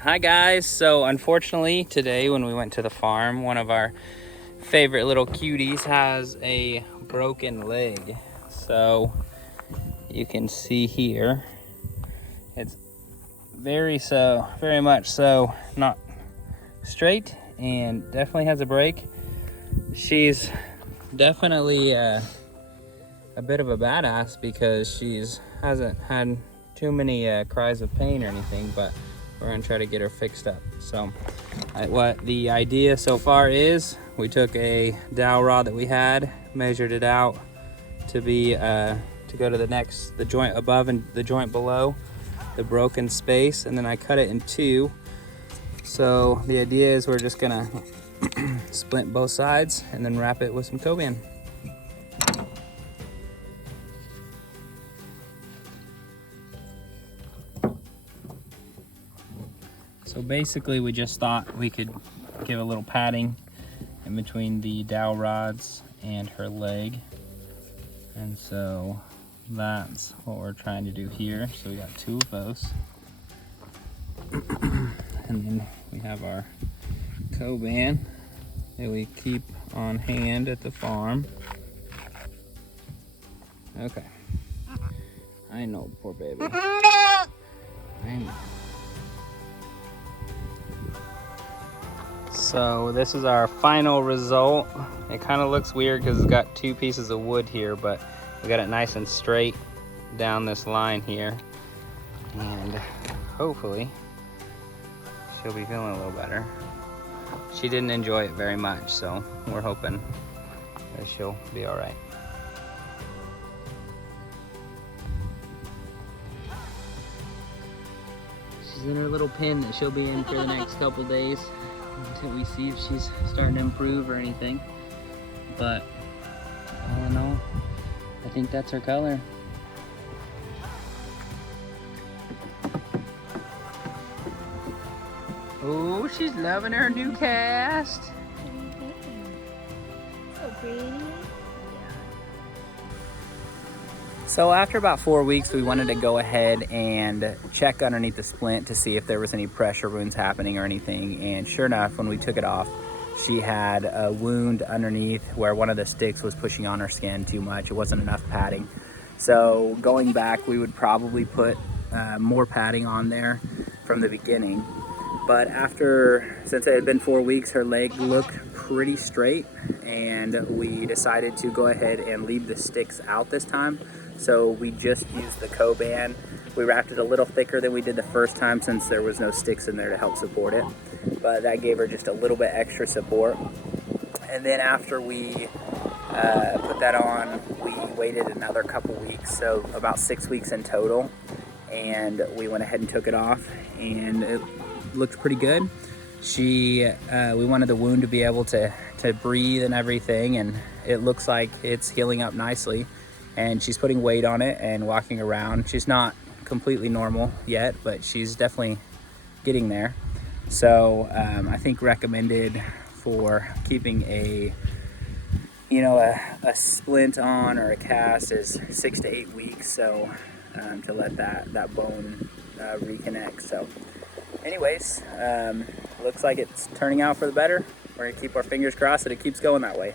Hi guys, so unfortunately today when we went to the farm, one of our favorite little cuties has a broken leg. So you can see here, it's very much so not straight and definitely has a break. She's definitely a bit of a badass because she's hasn't had too many cries of pain or anything, but we're gonna try to get her fixed up. So what the idea so far is, we took a dowel rod that we had, measured it out to be to go to the joint above and the joint below the broken space, and then I cut it in two. So the idea is we're just gonna splint both sides and then wrap it with some Coban. So basically we just thought we could give a little padding in between the dowel rods and her leg. And so that's what we're trying to do here. So we got two of those. And then we have our Coban that we keep on hand at the farm. Okay. I know, poor baby. I know. So this is our final result. It kind of looks weird because it's got two pieces of wood here, but we got it nice and straight down this line here. And hopefully she'll be feeling a little better. She didn't enjoy it very much, so we're hoping that she'll be all right. She's in her little pen that she'll be in for the next couple days until we see if she's starting to improve or anything. But all in all, I think that's her color. Oh, she's loving her new cast. So pretty. So after about 4 weeks, we wanted to go ahead and check underneath the splint to see if there was any pressure wounds happening or anything. And sure enough, when we took it off, she had a wound underneath where one of the sticks was pushing on her skin too much. It wasn't enough padding. So going back, we would probably put more padding on there from the beginning. But since it had been 4 weeks, her leg looked pretty straight, and we decided to go ahead and leave the sticks out this time. So we just used the Coban. We wrapped it a little thicker than we did the first time since there was no sticks in there to help support it. But that gave her just a little bit extra support. And then after we put that on, we waited another couple weeks, so about 6 weeks in total. And we went ahead and took it off, and it looked pretty good. We wanted the wound to be able to breathe and everything, and it looks like it's healing up nicely. And she's putting weight on it and walking around. She's not completely normal yet, but she's definitely getting there. So I think recommended for keeping a splint on or a cast is 6 to 8 weeks. So to let that bone reconnect. So anyways, looks like it's turning out for the better. We're gonna keep our fingers crossed that it keeps going that way.